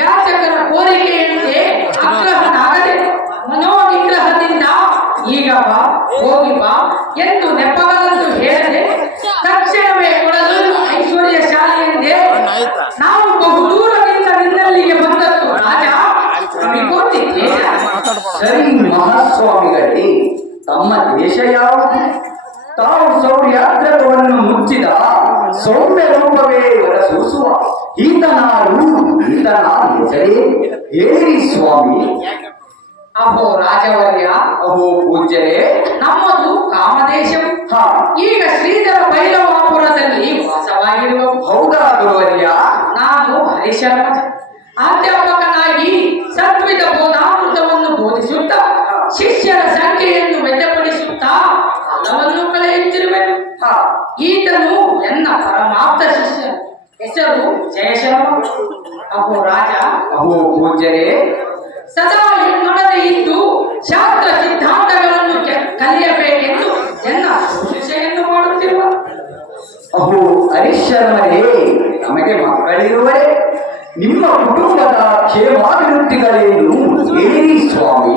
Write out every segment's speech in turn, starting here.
ಯಾಚಕರ ಕೋರಿಕೆಯಂತೆ ಈಗ ಬಾ, ಹೋಗಿ ಬಾ ಎಂದು ಹೇಳದೆ ಐಶ್ವರ್ಯ ಶಾಲೆಯಂತೆ ನಾವು ಬಹು ದೂರದಿಂದ ನಿನ್ನಲ್ಲಿಗೆ ಬಂದದ್ದು ರಾಜ ಮಹಾಸ್ವಾಮಿಗಳೇ, ತಮ್ಮ ದೇಶ ಯಾವುದು? ತಾವು ಸೌರ್ಯಾಗ್ರಹವನ್ನು ಮುಚ್ಚಿದ? ಸೌಮ್ಯ ರೂಪವೇ ಹೊರಸೂಸುವ ಈತನ ಈತನ ಹೆಸರೇ ಏರಿ ಸ್ವಾಮಿ. ಅಹೋ ರಾಜವರ್ಯ ಅಹೋ ಪೂಜ್ಯರೇ ನಮ್ಮದು ಕಾಮದೇಶ. ಈಗ ಶ್ರೀಧರ ಭೈರವಾಪುರದಲ್ಲಿ ವಾಸವಾಗಿರುವ ಹೌದಾ ಗುರುವರ್ಯ? ನಾನು ಹರಿಶರ್ಮ ಅಧ್ಯಾಪಕನಾಗಿ ಈತನು ಎನ್ನ ಪರಮಾಪ್ತ ಶಿಷ್ಯ ಹೆಸರು ಜಯಶರ್ಮ ಅಹೋ ರಾಜ ಅಹೋ ಪೂಜ್ಯರೇ ಸದಾ ನೊಡನೆ ಇದ್ದು ಶಾಸ್ತ್ರ ಸಿದ್ಧಾಂತಗಳನ್ನು ಕೆ- ಕಲಿಯಬೇಕೆಂದು ಎನ್ನ ಶಿಕ್ಷೆಯನ್ನು ಮಾಡುತ್ತಿರುವ ಅಹೋ ಹರಿಶರ್ಮರೇ ನಮಗೆ ಮಕ್ಕಳಿರುವರೆ ನಿಮ್ಮ ಕುಟುಂಬದ ಕ್ಷೇಮಾಭಿವೃದ್ಧಿಗಳೇನು ಹೇಳಿ ಸ್ವಾಮಿ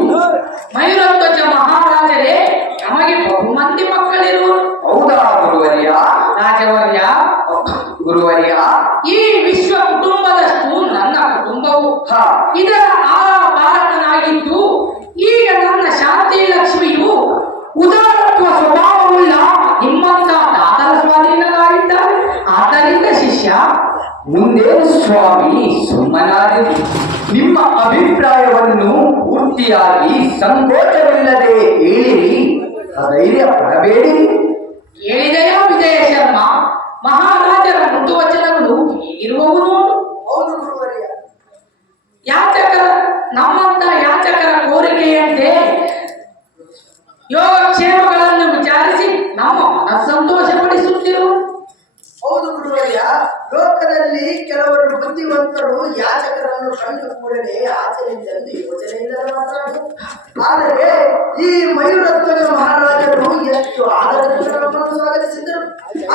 ಮಯೂರಧ್ವಜ ಮಹಾರಾಜರೇ ನಮಗೆ ಬಹುಮಂದಿ ಮಕ್ಕಳಿರುವರು ಹೌದಾ ಗುರುವರ್ಯ? ರಾಜವರ್ಯ ಗುರುವರ್ಯ? ಈ ವಿಶ್ವ ಕುಟುಂಬದಷ್ಟು ನನ್ನ ಕುಟುಂಬವು. ಇದರ ಇದರ ಭಾರತನಾಗಿದ್ದು ಈಗ ನನ್ನ ಶಾಂತಿ ಲಕ್ಷ್ಮಿಯು ಉದಾರತ್ವ ಸ್ವಭಾವವುಳ್ಳ ನಿಮ್ಮಂತ ದಾತರ ಸ್ವಾಧೀನರಾಗಿದ್ದಾರೆ. ಆದ್ದರಿಂದ ಶಿಷ್ಯ ಮುಂದೆ ಸ್ವಾಮಿ ಸುಮ್ಮನಾದಿ ನಿಮ್ಮ ಅಭಿಪ್ರಾಯವನ್ನು ಪೂರ್ತಿಯಾಗಿ ಸಂಕೋಚವಿಲ್ಲದೆ ಹೇಳಿರಿ. ಧೈರ್ಯ ಪಡಬೇಡಿ ಕೇಳಿದೆಯಾ ವಿಜಯ ಶರ್ಮ ಮಹಾರಾಜರ ಮೃದು ವಚನಗಳು ಹೇಗಿರುವವು ನೋಡು ಹೌದು ಗುರುವರ್ಯ ಯಾಚಕರ ನಮ್ಮಂತ ಯಾಚಕರ ಕೋರಿಕೆಯಂತೆ ಯೋಗಕ್ಷೇಮಗಳನ್ನು ವಿಚಾರಿಸಿ ನಮ್ಮ ಮನಸ್ಸಂತೋಷಪಡಿಸುತ್ತಿರುವ ಹೌದು ಗುರುವಯ್ಯ, ಲೋಕದಲ್ಲಿ ಕೆಲವರು ಬುದ್ಧಿವಂತರು, ಯಾಚಕರನ್ನು ಕಂಡು ಕೂಡಲೇ ಆಚರಣೆಂದು ಯೋಚನೆ ಇಲ್ಲದೆ ಮಾತಾಡು ಆದರೆ ಈ ಮಯೂರಧ್ವಜ ಮಹಾರಾಜರು ಎಷ್ಟು ಆದರದಿಂದ ನಮ್ಮನ್ನು ಸ್ವಾಗತಿಸಿದರು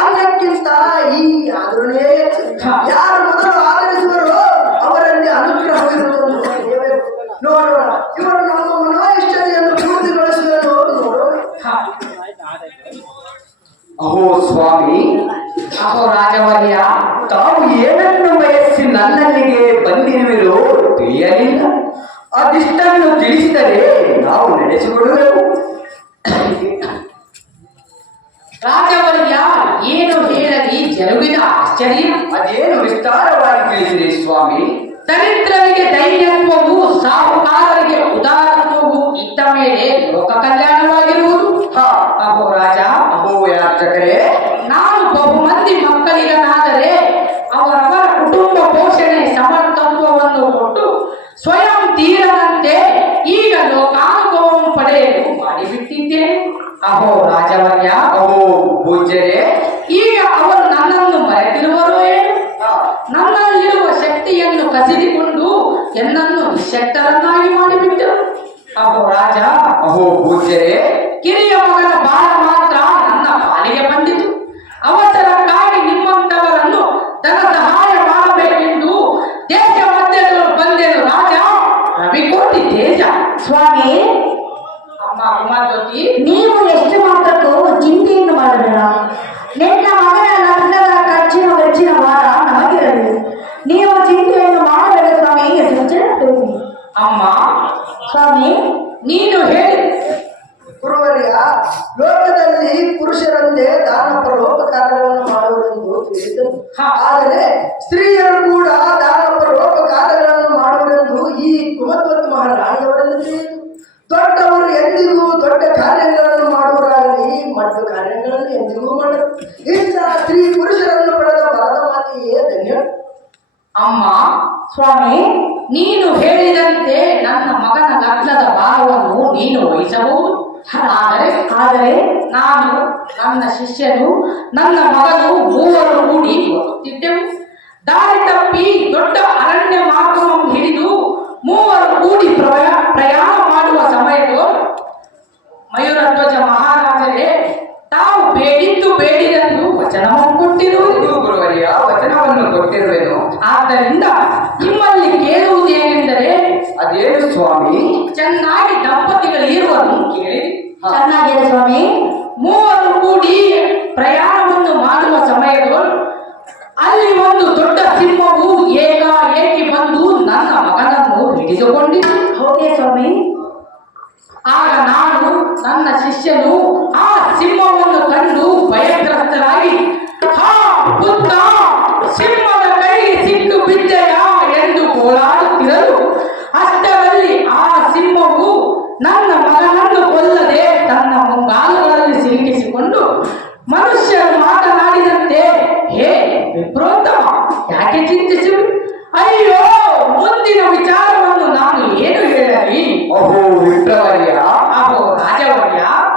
ಅದಕ್ಕಿಂತ ಈ ಆದರಣೆ ಯಾರು ಮೊದಲು ಆಧರಿಸುವರೋ ಅವರಲ್ಲಿ ಅನುಗ್ರಹವಿರುವುದನ್ನು. ನೋಡೋಣ, ಇವರು ಅಹೋ ಸ್ವಾಮಿ ಅಹೋ ರಾಜವರ್ಯ ತಾವು ಏನನ್ನು ಬಯಸಿ ನನ್ನಲ್ಲಿಗೆ ಬಂದಿರುವಿರೋ ತಿಳಿಯಲಿಲ್ಲ. ಅದಿಷ್ಟನ್ನು ತಿಳಿಸಿದರೆ ನಾವು ನಡೆಸಿಕೊಡುವೆವು. ರಾಜವರ್ಯ ಏನು ಹೇಳಲಿ ಜರುಗಿದ ಆಶ್ಚರ್ಯ. ಅದೇನು ವಿಸ್ತಾರವಾಗಿ ತಿಳಿಸಿರಿ ಸ್ವಾಮಿ? ದರಿದ್ರರಿಗೆ ದೈನ್ಯತ್ವವು ಸಾಹುಕಾರರಿಗೆ ಉದಾರತ್ವವು ಇದ್ದ ಮೇಲೆ ಲೋಕ ಕಲ್ಯಾಣವಾಗಿರುವುದು ಹಾ ಅಹೋ ರಾಜ. ಯಾಚಕರೇ ನಾನು ಬಹುಮಂದಿ ಮಕ್ಕಳಿಗನಾದರೆ ಅವರವರ ಕುಟುಂಬ ಪೋಷಣೆ ಸಮರ್ಥತ್ವವನ್ನು ಕೊಟ್ಟು ಸ್ವಯಂ ತೀರದಂತೆ ಈಗ ಲೋಕಾನುಭವವನ್ನು ಪಡೆಯಲು ಮಾಡಿಬಿಟ್ಟಿದ್ದೇನೆ. ಅಹೋ ರಾಜವರ್ಯ ಅಹೋ ಪೂಜ್ಯರೇ ಈಗ ಅವರು ನನ್ನನ್ನು ಮರೆತಿರುವರು ನನ್ನಲ್ಲಿರುವ ಶಕ್ತಿಯನ್ನು ಕಸಿದುಕೊಂಡು ಎನ್ನನ್ನು ನಿಶಕ್ತರನ್ನಾಗಿ ಮಾಡಿಬಿಟ್ಟರು. ಅಹೋ ರಾಜ ಅಹೋ ಪೂಜ್ಯರೇ ನೀವು ಎಷ್ಟು ಮಾತ್ರಕ್ಕೂ ಚಿಂತೆಯನ್ನು ಮಾಡಬೇಡ. ನಿನ್ನ ಮಗನ ಲಗ್ನದ ಖರ್ಚಿನ ವೆಚ್ಚಿನ ಭಾರ ನಮಗಿರಲಿ ನೀವು ಚಿಂತೆಯನ್ನು ಮಾಡಬೇಡ ಸ್ವಾಮಿ ಸೂಚನೆ ಅಮ್ಮ ಸ್ವಾಮಿ ನೀನು ಹೇಳಿ. ಗುರುವರಿಯ ಲೋಕದಲ್ಲಿ ಪುರುಷರಂತೆ ದಾನ ಪರೋಪಕಾರಗಳನ್ನು ಮಾಡುವುದೆಂದು ಆದರೆ ಸ್ತ್ರೀಯರು ಕೂಡ ದಾನ ಪರೋಪಕಾರಗಳನ್ನು ಮಾಡುವುದೆಂದು ಈ ಕುಮತ್ವತ್ ಮಹಾರಾಣಿಯವರನ್ನು ತಿಳಿಯಿತು. ದೊಡ್ಡವರು ಎಂದಿಗೂ ದೊಡ್ಡ ಕಾರ್ಯಗಳನ್ನು ಮಾಡುವರಾಗಲಿ ಮತ್ತು ಕಾರ್ಯಗಳನ್ನು ಎಂದಿಗೂ ಮಾಡಲು ಸ್ತ್ರೀ ಪುರುಷರನ್ನು ಪಡೆದ ಬರದ ಮಾತೆಯೇ ಅಮ್ಮ, ಸ್ವಾಮಿ, ನೀನು ಹೇಳಿದಂತೆ ನನ್ನ ಮಗನ ಲಗ್ನದ ಭಾರವನ್ನು ನೀನು ವಹಿಸಬಹುದು. ಆದರೆ ಆದರೆ ನಾನು ನನ್ನ ಶಿಷ್ಯನು, ನನ್ನ ಮಗನು ಮೂವರು ಕೂಡಿ ಹೋಗುತ್ತಿದ್ದೆವು ದಾರಿ ತಪ್ಪಿ ದೊಡ್ಡ ಅರಣ್ಯ ಮಾರ್ಗವನ್ನು ಹಿಡಿದು ಮೂವರು ಕೂಡಿ ಪ್ರಯಾ- ಪ್ರಯಾಣ ಮಾಡುವ ಸಮಯದಲ್ಲಿ ಮಯೂರಧ್ವಜ ಮಹಾರಾಜರೇ ತಾವು ಬೇಡಿದ್ದು ಬೇಡಿದಂದು ವಚನವನ್ನು ಕೊಟ್ಟಿರುವುದು ಹೌದು ಗುರುವರ್ಯ ವರವನ್ನು ಕೊಟ್ಟಿರುವೆನು ಆದ್ದರಿಂದ ನಿಮ್ಮಲ್ಲಿ ಕೇಳುವುದೇನೆಂದರೆ ಅದೇನು ಸ್ವಾಮಿ? ಚೆನ್ನಾಗಿ ದಂಪತಿಗಳು ಇರುವನು ಕೇಳಿ ಚೆನ್ನಾಗಿದೆ ಸ್ವಾಮಿ. ಮೂವರು ಕೂಡಿ ಪ್ರಯಾಣವನ್ನು ಮಾಡುವ ಸಮಯಗಳು ಅಲ್ಲಿ ಒಂದು ದೊಡ್ಡ ಸಿಂಹವು ಏಕಾಏಕಿ ಬಂದು ನನ್ನ ಮಗನನ್ನು ಹಿಡಿದುಕೊಂಡಿತು. ಹೌದೇ ಸ್ವಾಮಿ. ಆಗ ನಾನು ನನ್ನ ಶಿಷ್ಯನು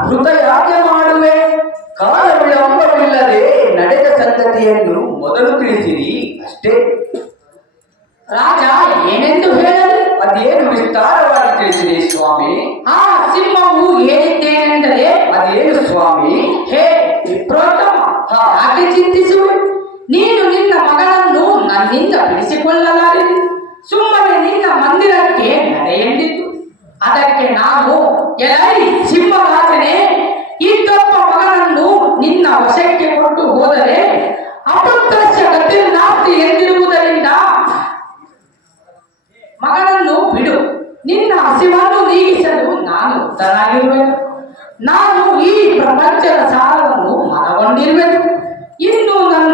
ಹೃತ ಯಾಕೆ ಮಾಡುವೆ ಕಾಲ ವಿಳಂಬವಿಲ್ಲದೆ ನಡೆದ ಸಂಗತಿಯನ್ನು ಮೊದಲು ತಿಳಿಸಿರಿ. ಅಷ್ಟೇ. ರಾಜ ಅದಕ್ಕೆ ನಾವು ಎಲ್ಲ ಸಿಂಹರಾಜನೆ ಈ ತಪ್ಪ ಮಗನನ್ನು ನಿನ್ನ ವಶಕ್ಕೆ ಕೊಟ್ಟು ಹೋದರೆ ಅಪತ್ರಸ್ಯ ಎಂದಿರುವುದರಿಂದ ಮಗನನ್ನು ಬಿಡು. ನಿನ್ನ ಹಸಿವನ್ನು ನೀಗಿಸಲು ನಾನು ಉತ್ತರಾಗಿರಬೇಕು. ನಾನು ಈ ಪ್ರಪಂಚದ ಸಾರವನ್ನು ಮನಗೊಂಡಿರಬೇಕು ಇನ್ನು ನನ್ನ